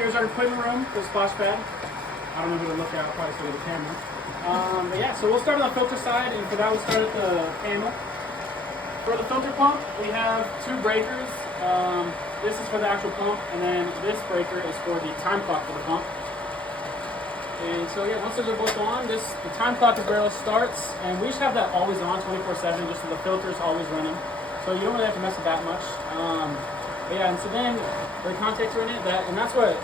here's our equipment room, the splash pad. I don't know who to look at, I'll probably show you the camera. But yeah, so we'll start on the filter side, and for that we'll start at the panel. For the filter pump, we have two breakers. This is for the actual pump, and then this breaker is for the time clock for the pump. And so yeah, once those are both on, the time clock is where it starts, and we just have that always on 24/7, just so the filter's always running. So you don't really have to mess with that much. But yeah, and so then the contacts are in it, and that's what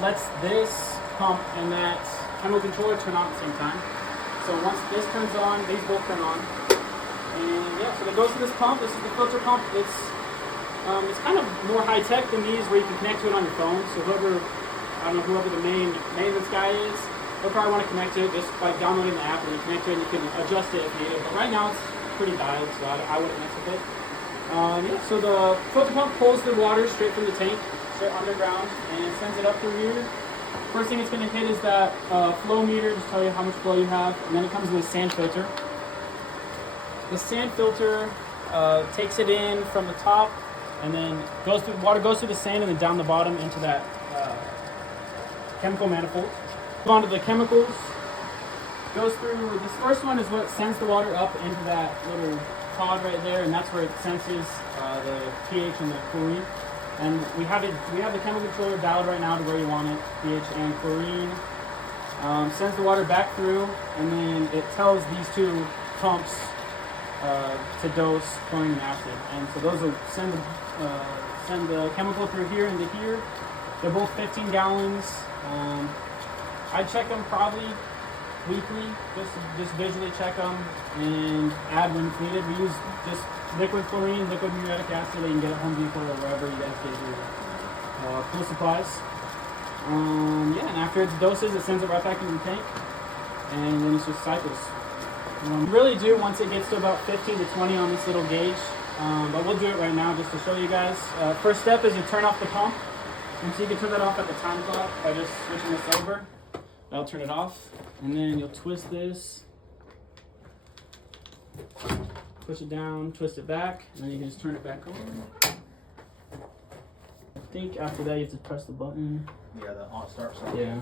lets this pump and that chemical controller turn on at the same time. So once this turns on, these both turn on. And yeah, so it goes to this pump. This is the filter pump. It's kind of more high tech than these, where you can connect to it on your phone. So whoever the main maintenance guy is, they'll probably want to connect to it just by downloading the app, and you connect to it and you can adjust it if needed. But right now it's pretty dialed, so I wouldn't mess with it. Yeah, so the filter pump pulls the water straight from the tank, straight underground, and it sends it up through here. First thing it's going to hit is that flow meter, just tell you how much flow you have, and then it comes with a sand filter. The sand filter takes it in from the top, and then water goes through the sand and then down the bottom into that chemical manifold. Go on to the chemicals. Goes through, this first one is what sends the water up into that little pod right there, and that's where it senses the pH and the chlorine. And we have the chemical controller dialed right now to where you want it, pH and chlorine. Sends the water back through, and then it tells these two pumps to dose chlorine and acid. And so those will send the chemical through here and to here. They're both 15 gallons. I check them probably weekly, just visually check them and add when it's needed. We use just liquid chlorine, liquid muriatic acid that you can get at Home Depot or wherever you guys get your pool supplies. Yeah, and after it doses, it sends it right back into the tank, and then it's just cycles. You really do once it gets to about 15 to 20 on this little gauge, but we'll do it right now just to show you guys. First step is to turn off the pump, and so you can turn that off at the time clock by just switching this over. That'll turn it off, and then you'll twist this, push it down, twist it back, and then you can just turn it back on. I think after that you have to press the button. Yeah, the on start sign. Yeah.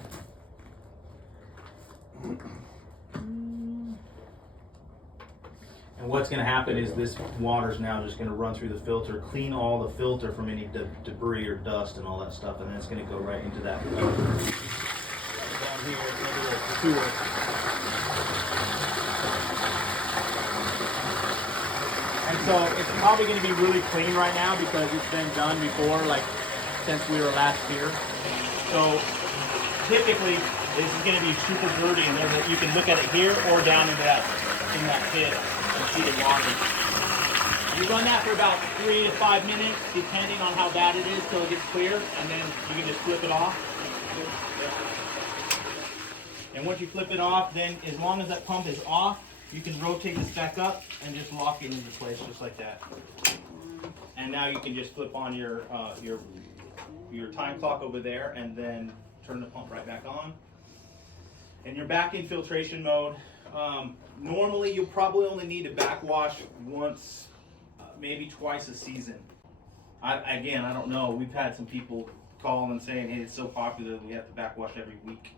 And what's going to happen is this water's now just going to run through the filter, clean all the filter from any debris or dust and all that stuff, and then it's going to go right into that filter. Down here, into the tool. And so it's probably going to be really clean right now because it's been done before, like since we were last here. So typically this is going to be super dirty, and then you can look at it here or down in that pit. See the water. You run that for about 3 to 5 minutes, depending on how bad it is, till it gets clear, and then you can just flip it off. And once you flip it off, then as long as that pump is off, you can rotate this back up and just lock it into place, just like that. And now you can just flip on your time clock over there, and then turn the pump right back on. And you're back in filtration mode. Normally you'll probably only need to backwash once, maybe twice a season. I don't know. We've had some people call and saying, hey, it's so popular that we have to backwash every week.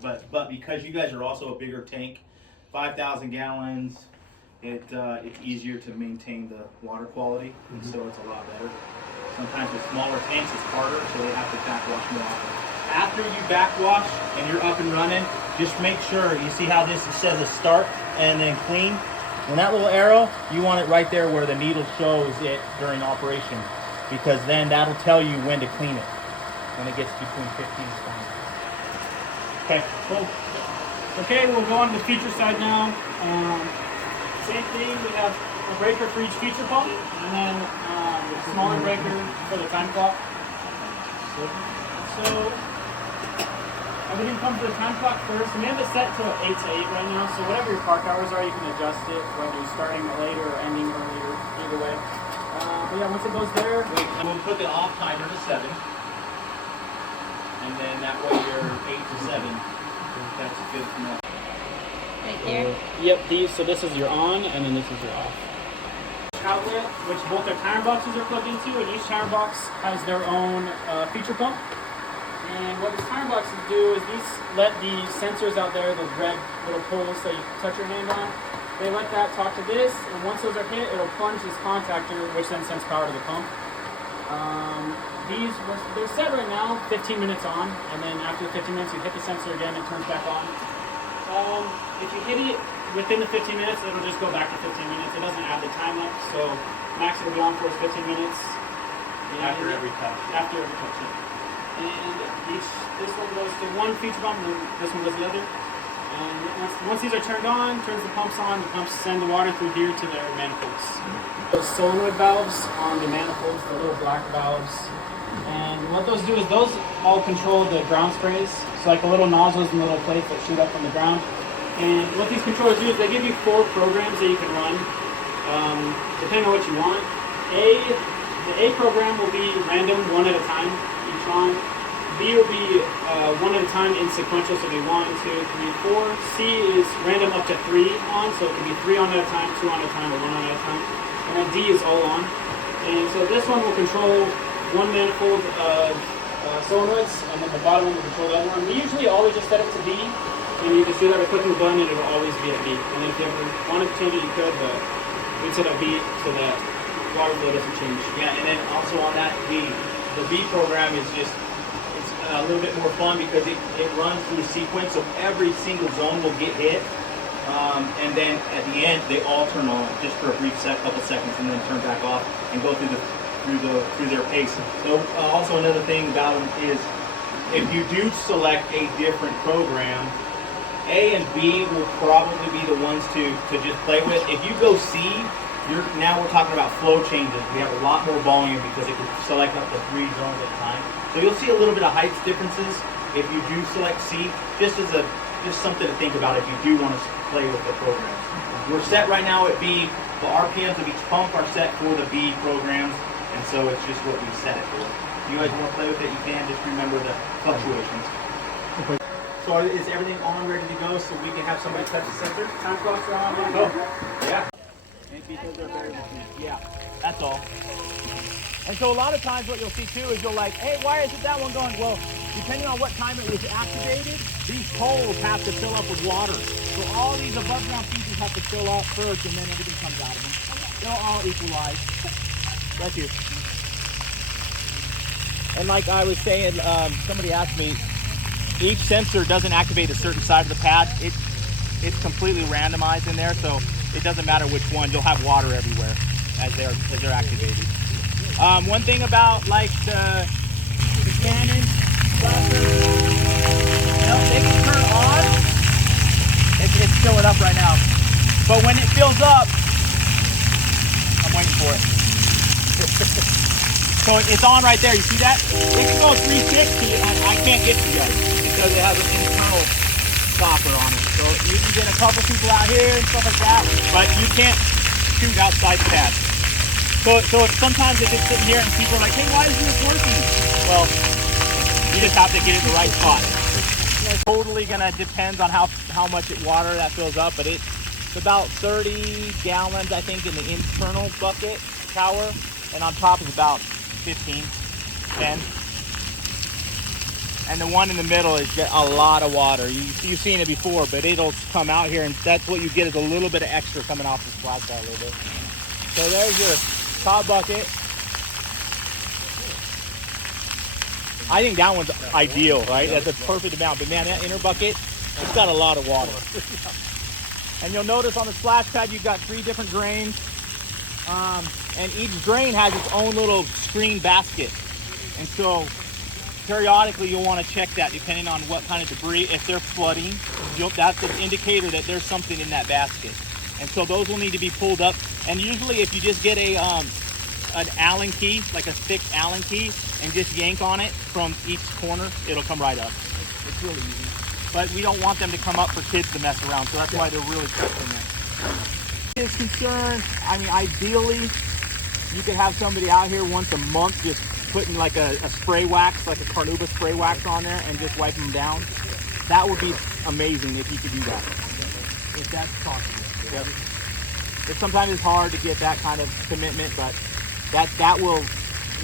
But because you guys are also a bigger tank, 5,000 gallons, it's easier to maintain the water quality, and so it's a lot better. Sometimes with smaller tanks it's harder, so they have to backwash more often. After you backwash and you're up and running, just make sure, you see how this says a start and then clean? When that little arrow, you want it right there where the needle shows it during operation, because then that'll tell you when to clean it, when it gets between 15 and 20. Okay, cool. Okay, we'll go on to the feature side now. Same thing, we have a breaker for each feature pump, and then a smaller breaker for the time clock. So everything comes to the time clock first, and we have it set to 8 to 8 right now, so whatever your park hours are, you can adjust it, whether you're starting later or ending earlier, either way. But yeah, once it goes there, we'll put the off timer to 7, and then that way you're 8 to 7. That's good enough. Right there? Yep, so this is your on, and then this is your off. Outlet, which both their timer boxes are plugged into, and each timer box has their own feature pump. And what these timer boxes do is these let the sensors out there, those red little poles that you touch your hand on, they let that talk to this, and once those are hit, it'll plunge this contactor, which then sends power to the pump. They're set right now 15 minutes on, and then after the 15 minutes, you hit the sensor again, it turns back on. If you hit it within the 15 minutes, it'll just go back to 15 minutes. It doesn't add the time up, so max it'll be on for 15 minutes. After every touch. After every touch, yeah. And this one goes to one feature pump, and this one goes to the other. And once these are turned on, turns the pumps on, the pumps send the water through here to their manifolds. Those solenoid valves on the manifolds, the little black valves. And what those do is those all control the ground sprays. So like the little nozzles and little plates that shoot up from the ground. And what these controllers do is they give you 4 programs that you can run, depending on what you want. The A program will be random, one at a time, each on. B will be one at a time in sequential, so it'll be 1, 2, 3, 4. C is random up to 3 on, so it can be 3 on at a time, 2 on at a time, or 1 on at a time. And then D is all on. And so this one will control one manifold of solenoids, and then the bottom one will control the other one. We usually always just set it to B, and you just do that by clicking the button, and it will always be at B. And then if you ever wanted to change it, you could, but we'd set up B so that water flow doesn't change. Yeah, and then also on that, the B program is just a little bit more fun because it runs through a sequence, so every single zone will get hit, and then at the end they all turn on just for a brief couple seconds, and then turn back off and go through their pace. So also another thing about them is if you do select a different program, A and B will probably be the ones to just play with. If you go C, now we're talking about flow changes. We have a lot more volume because it can select up to 3 zones at a time. So you'll see a little bit of height differences if you do select C, just something to think about if you do want to play with the programs. We're set right now at B. The RPMs of each pump are set for the B programs, and so it's just what we set it for. If you guys want to play with it, you can. Just remember the fluctuations. So is everything on, ready to go, so we can have somebody touch the sensor? Time clocks are on. Oh, yeah. Because they're very yeah, that's all. And so a lot of times what you'll see too is you'll like, hey, why isn't that one going? Well, depending on what time it was activated, these poles have to fill up with water. So all these above ground pieces have to fill up first, and then everything comes out of them. They'll all equalize. Bless you. And like I was saying, somebody asked me, each sensor doesn't activate a certain side of the pad. It's completely randomized in there, so it doesn't matter which one. You'll have water everywhere as they're activated. One thing about like the Canon, they can turn on. It's filling up right now, but when it fills up, I'm waiting for it. So it's on right there. You see that? It can go 360, and I can't get to you guys because it has an internal stopper on it. So you can get a couple people out here and stuff like that, but you can't shoot outside the pad. So sometimes if it's sitting here and people are like, hey, why isn't this working? Well, you just have to get it in the right spot. It's totally gonna depend on how much water that fills up, but it's about 30 gallons, I think, in the internal bucket tower, and on top is about 15, 10. And the one in the middle is a lot of water. You've seen it before, but it'll come out here, and that's what you get is a little bit of extra coming off the splash pad a little bit. So there's your top bucket. I think that one's ideal, right? That's a perfect amount. But man, that inner bucket, it's got a lot of water. And you'll notice on the splash pad, you've got 3 different drains. And each drain has its own little screen basket. And so periodically you'll want to check that depending on what kind of debris. If they're flooding, that's an indicator that there's something in that basket. And so those will need to be pulled up. And usually if you just get an Allen key, like a thick Allen key, and just yank on it from each corner, it'll come right up. It's really easy. But we don't want them to come up for kids to mess around, so that's why they're really careful there. Is concerned, I mean, ideally, you could have somebody out here once a month just putting like a spray wax, like a Carnauba spray wax on there and just wiping them down. That would be amazing if you could do that. If that's possible. Yep. Sometimes it's hard to get that kind of commitment, but that will,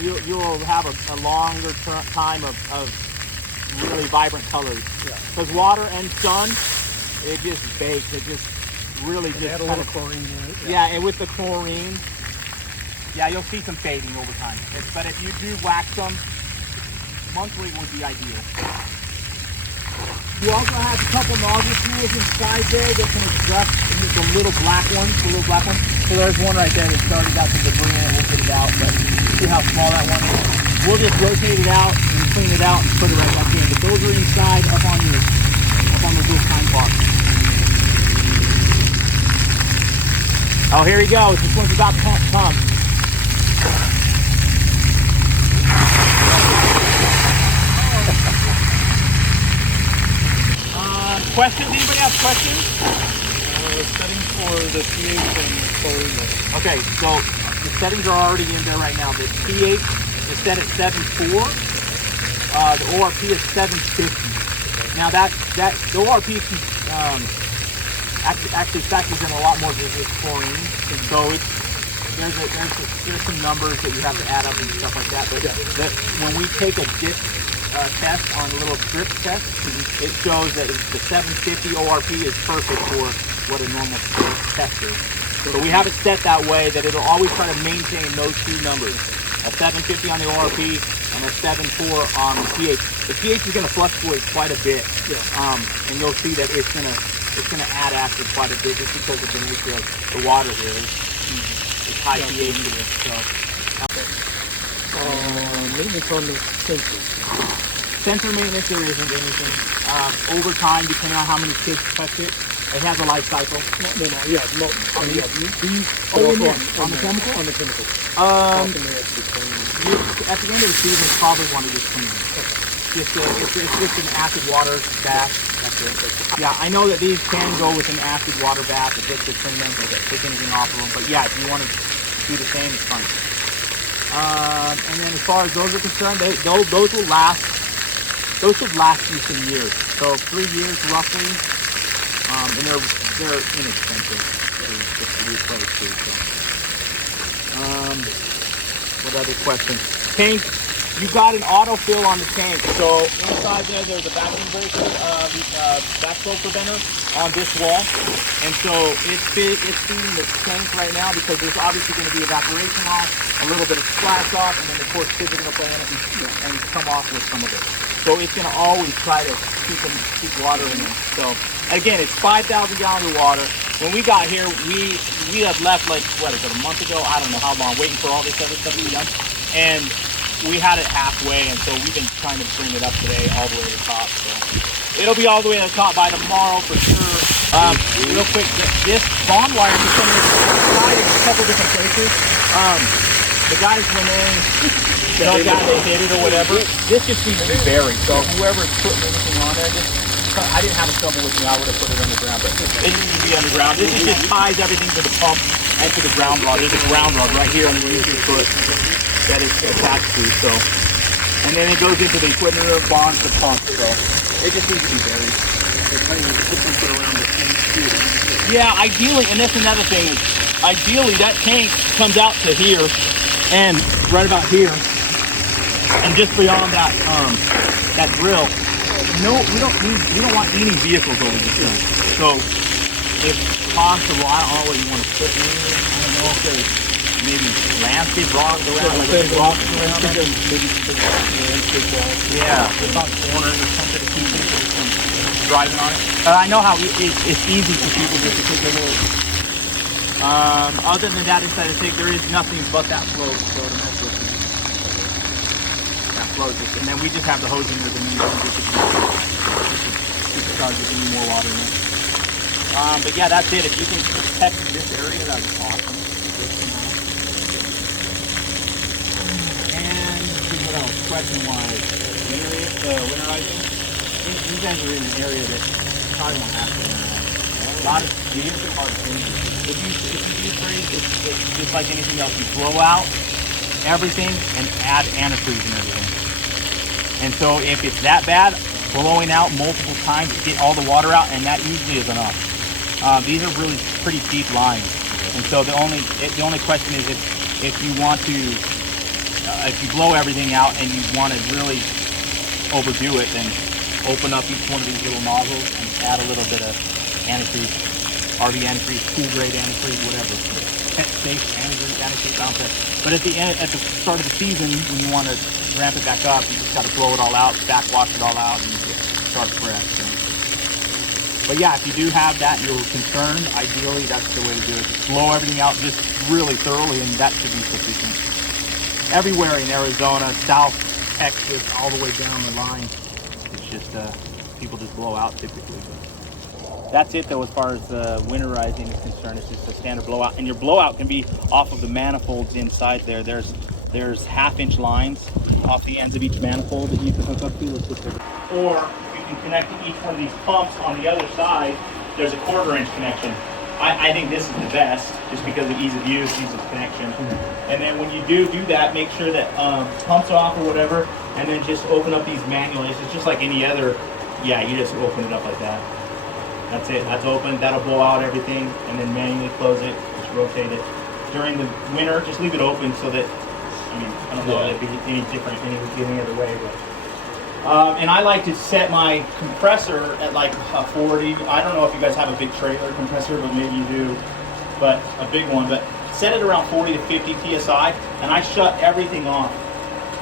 you'll have a longer time of really vibrant colors. Because water and sun, it just bakes. It just really just Add a kind little of, chlorine in it. yeah, and with the chlorine, yeah, you'll see some fading over time. But if you do wax them, monthly would be ideal. You also have a couple nozzle tools inside there that can adjust the little black ones, So there's one right there that's already got some debris in it. We'll get it out, but see how small that one is. We'll just rotate it out and clean it out and put it right back in. But those are inside up on those little time clocks. Oh, here he goes. This one's about to come. Questions? Anybody have questions? Settings for the pH and chlorine. Okay, so the settings are already in there right now. The pH is set at 7.4. The ORP is 750. Now the ORP actually factors in a lot more than just chlorine. So there's some numbers that you have to add up and stuff like that. But when we take a dip test on a little strip test, it shows that the 750 ORP is perfect for what a normal test is. So we have it set that way that it'll always try to maintain those two numbers, a 750 on the ORP and a 7.4 on the pH. The pH is going to fluctuate quite a bit, and you'll see that it's going to add acid quite a bit just because of the nature of the water here. It's high pH to it. So. Maintenance on the sensors. Sensor maintenance, there isn't anything. Over time, depending on how many kids touch it, it has a life cycle. On the chemical? On the chemical. At the end of the season, probably want to just clean it. It's just an acid water bath. That's it. Yeah, I know that these can go with an acid water bath just to clean them, take anything off of them. But yeah, if you want to do the same, it's fine. And then as far as those are concerned, those will last. Those should last you some years. So 3 years roughly, and they're inexpensive to replace too. So. What other questions? Tank, you got an autofill on the tank. So inside there's a vacuum breaker, backflow preventer on this wall, and so it's feeding the tank right now because there's obviously going to be evaporation off, a little bit of splash off, and then of course kids are going to play in it and come off with some of it. So it's going to always try to keep water in it. So again, it's 5,000 gallons of water. When we got here, we had left like, what is it, a month ago? I don't know how long, waiting for all this other stuff to be done. And we had it halfway, and so we've been trying to bring it up today all the way to the top. So it'll be all the way to the top by tomorrow for sure. Real quick, this bond wire is coming inside in a couple different places. The guys went in, dug out, they hit it or whatever. This just seems to be buried. So whoever's putting anything on there, I didn't have a shovel with me. I would have put it underground, but it needs to be underground. This just ties everything to the pump and to the ground rod. There's a ground rod right here underneath your foot that is attached to. So, and then it goes into the equipment room, bonds the pump. So it just needs to be buried. Yeah, ideally, and that's another thing. Ideally, that tank comes out to here and right about here, and just beyond that that drill. No, we don't want any vehicles over this thing. So if possible, I don't know what you want to put in here. I don't know if there's maybe landscape rocks around, like big rocks around it. Yeah, there's not corners or something to keep people from driving on it. I know how it's easy for people just to take a little. Other than that, inside the tank, there is nothing but that float. So to mess with. That float, and then we just have the hose in there to keep the car getting any more water in it. But yeah, that's it. If you can protect this area, that's awesome. And what else? Question-wise, winterizing. You guys are in an area that probably won't have to winterize. A lot of these are hard things. If you do freeze, it's just like anything else. You blow out everything and add antifreeze and everything. And so if it's that bad, blowing out multiple times to get all the water out, and that usually is enough. These are really pretty deep lines, and so the only question is if you want to if you blow everything out and you want to really overdo it, then open up each one of these little nozzles and add a little bit of antifreeze, RV antifreeze, cool grade antifreeze, whatever. Pet safe antifreeze, but at the start of the season, when you want to ramp it back up, you just got to blow it all out, backwash it all out, and start fresh. So. But yeah, if you do have that and you're concerned, ideally that's the way to do it. Just blow everything out just really thoroughly, and that should be sufficient. Everywhere in Arizona, South Texas, all the way down the line, it's just people just blow out typically. But that's it though, as far as winterizing is concerned. It's just a standard blowout, and your blowout can be off of the manifolds inside there. There's half-inch lines off the ends of each manifold that you can hook up to. Or you can connect to each one of these pumps on the other side. There's a 1/4-inch connection. I think this is the best, just because of ease of use, ease of connection. And then when you do that, make sure that pumps off or whatever, and then just open up these manually. It's just like any other. Yeah, you just open it up like that. That's it. That's open. That'll blow out everything, and then manually close it. Just rotate it. During the winter, just leave it open so that. I mean, I don't know if it'd be any different any other way, but. And I like to set my compressor at like a 40. I don't know if you guys have a big trailer compressor, but maybe you do. But a big one. But set it around 40 to 50 psi, and I shut everything off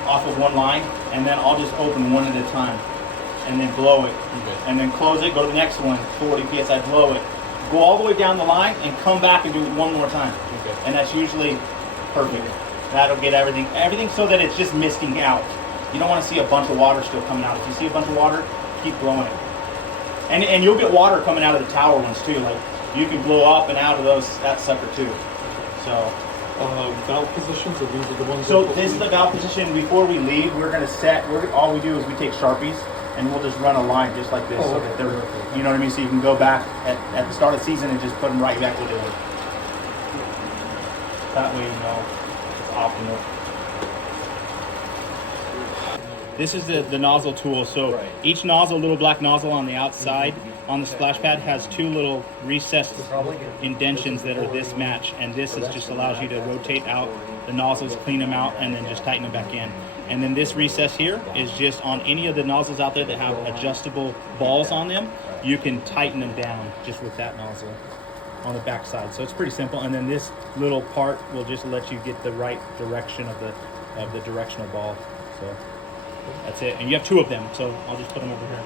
of one line, and then I'll just open one at a time, and then blow it, and then close it. Go to the next one, 40 psi, blow it. Go all the way down the line, and come back and do it one more time. And that's usually perfect. That'll get everything so that it's just misting out. You don't want to see a bunch of water still coming out. If you see a bunch of water, keep blowing it. And you'll get water coming out of the tower ones too. Like you can blow up and out of that sucker too. So valve positions, or these are the ones? So this is the valve position. Before we leave, we're gonna set. All we do is we take Sharpies and we'll just run a line just like this, so that they're, you know what I mean. So you can go back at the start of the season and just put them right back where they were. That way, you know, it's optimal. This is the nozzle tool. So each nozzle, little black nozzle on the outside on the splash pad, has two little recessed indentions that are this match, and this just allows you to rotate out the nozzles, clean them out, and then just tighten them back in. And then this recess here is just on any of the nozzles out there that have adjustable balls on them. You can tighten them down just with that nozzle on the back side. So it's pretty simple. And then this little part will just let you get the right direction of the directional ball. So that's it. And you have two of them, so I'll just put them over here.